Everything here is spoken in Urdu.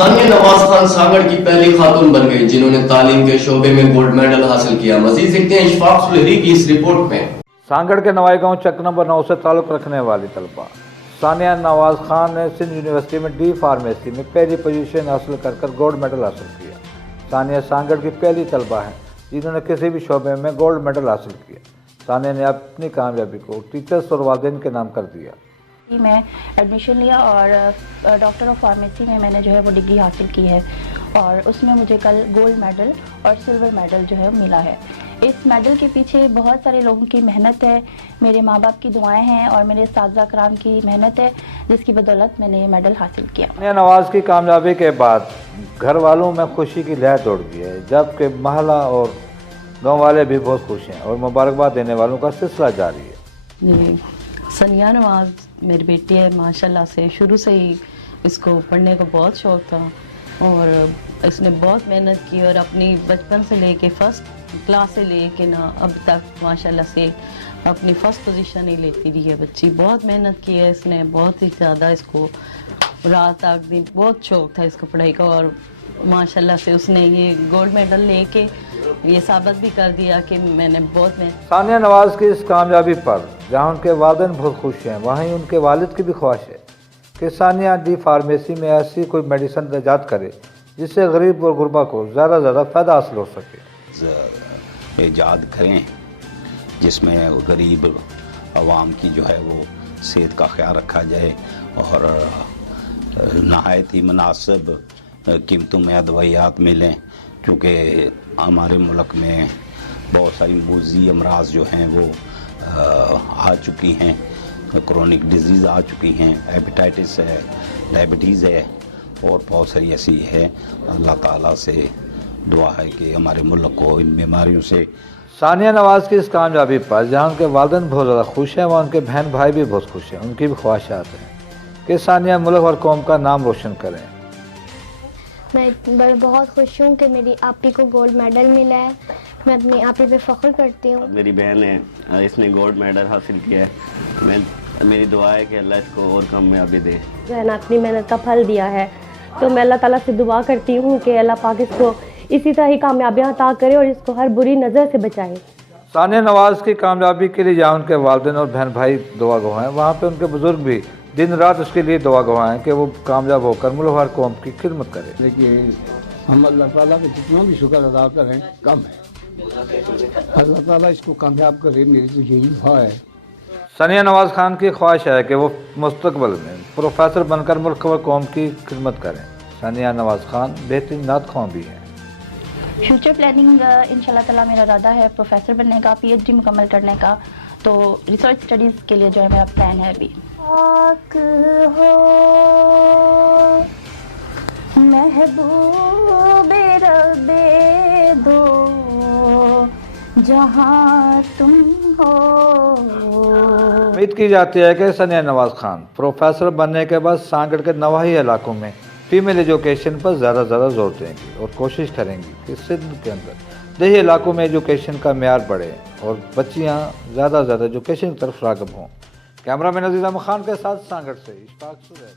ثانیہ نواز خان سانگڑ کی پہلی خاتون بن گئی جنہوں نے تعلیم کے شعبے میں گولڈ میڈل حاصل کیا. مزید دیکھتے ہیں اشفاق سلہری کی اس رپورٹ میں. سانگڑ کے نوائی گاؤں چک نمبر 9 سے تعلق رکھنے والی طلبہ ثانیہ نواز خان نے سندھ یونیورسٹی میں ڈی فارمیسی میں پہلی پوزیشن حاصل کر گولڈ میڈل حاصل کیا. ثانیہ سانگڑ کی پہلی طلبہ ہیں جنہوں نے کسی بھی شعبے میں گولڈ میڈل حاصل کیا. ثانیہ نے اپنی کامیابی کو ٹیچرز اور والدین کے نام کر دیا. میں ایڈمیشن لیا اور ڈاکٹر آف فارمیسی میں نے جو ہے وہ ڈگری حاصل کی ہے اور اس میں مجھے کل گولڈ میڈل اور سلور میڈل جو ہے ملا ہے. اس میڈل کے پیچھے بہت سارے لوگوں کی محنت ہے, میرے ماں باپ کی دعائیں ہیں اور میرے اساتذہ کرام کی محنت ہے جس کی بدولت میں نے یہ میڈل حاصل کیا. ثانیہ نواز کی کامیابی کے بعد گھر والوں میں خوشی کی لہر دوڑ گئی ہے, جبکہ محلہ اور گاؤں والے بھی بہت خوش ہیں اور مبارکباد دینے والوں کا سلسلہ جاری ہے. ثانیہ نواز میری بیٹی ہے, ماشاءاللہ سے شروع سے ہی اس کو پڑھنے کا بہت شوق تھا اور اس نے بہت محنت کی اور اپنی بچپن سے لے کے فرسٹ کلاس سے لے کے نا اب تک ماشاءاللہ سے اپنی فرسٹ پوزیشن ہی لیتی رہی ہے. بچی بہت محنت کی ہے اس نے, بہت ہی زیادہ اس کو رات تک دن بہت شوق تھا اس کو پڑھائی کا اور ماشاءاللہ سے اس نے یہ گولڈ میڈل لے کے یہ ثابت بھی کر دیا کہ میں نے بہت محنت. ثانیہ نواز کی اس کامیابی پر جہاں ان کے والدین بہت خوش ہیں وہیں ان کے والد کی بھی خواہش ہے کہ ثانیہ ڈی فارمیسی میں ایسی کوئی میڈیسن ایجاد کرے جس سے غریب اور غربا کو زیادہ سے زیادہ فائدہ حاصل ہو سکے. ایجاد کریں جس میں غریب عوام کی جو ہے وہ صحت کا خیال رکھا جائے اور نہایت ہی مناسب قیمتوں میں ادویات ملیں, کیونکہ ہمارے ملک میں بہت ساری موذی امراض جو ہیں وہ آ چکی ہیں, کرونک ڈیزیز آ چکی ہیں, ہیپیٹائٹس ہے, ڈائبٹیز ہے اور بہت ساری ایسی ہے. اللہ تعالیٰ سے دعا ہے کہ ہمارے ملک کو ان بیماریوں سے. ثانیہ نواز کی اس کامیابی پر جہاں ان کے والدین بہت زیادہ خوش ہیں وہاں ان کے بہن بھائی بھی بہت خوش ہیں. ان کی بھی خواہشات ہیں کہ ثانیہ ملک اور قوم کا نام روشن کریں. میں بہت خوش ہوں کہ میری آپی کو گولڈ میڈل ملا ہے. میں اپنی آپی پہ فخر کرتی ہوں. میری بہن ہے, اس نے گولڈ میڈل حاصل کیا ہے. میری دعا ہے کہ اللہ اس کو اور کامیابی دے. جو ہے نا اپنی محنت کا پھل دیا ہے تو میں اللہ تعالیٰ سے دعا کرتی ہوں کہ اللہ پاک اس کو اسی طرح ہی کامیابیاں عطا کرے اور اس کو ہر بری نظر سے بچائے. ثانیہ نواز کی کامیابی کے لیے جہاں ان کے والدین اور بہن بھائی دعا گواہ ہیں وہاں پہ ان کے بزرگ بھی دن رات اس کے لیے دعا گواہ ہیں کہ وہ کامیاب ہو کر ملک اور قوم کی خدمت کرے. دیکھیے ہم اللہ تعالیٰ کا جتنا بھی شکر ادا کریں کم ہے. اللہ تعالیٰ اس کو کامیاب کرے, میری تو یہی دعا ہے. ثانیہ نواز خان کی خواہش ہے کہ وہ مستقبل میں پروفیسر بن کر ملک اور قوم کی خدمت کریں. ثانیہ نواز خان بہترین نعت خواں بھی ہیں. فیوچر پلاننگ انشاءاللہ تعالیٰ میرا ارادہ ہے پروفیسر بننے کا, پی ایچ ڈی مکمل کرنے کا, تو ریسرچ اسٹڈیز کے لیے جو ہے میرا پلان ہے. ابھی پاک ہو محبوب رب دو جہاں تم ہو. امید کی جاتی ہے کہ ثانیہ نواز خان پروفیسر بننے کے بعد سانگڑ کے نواحی علاقوں میں فیمیل ایجوکیشن پر زیادہ زور دیں گی اور کوشش کریں گی کہ سندھ کے اندر دیہی علاقوں میں ایجوکیشن کا معیار بڑھے اور بچیاں زیادہ ایجوکیشن کی طرف راغب ہوں. کیمرہ مین عزیز احمد خان کے ساتھ سانگڑ سے اشفاق سلہری.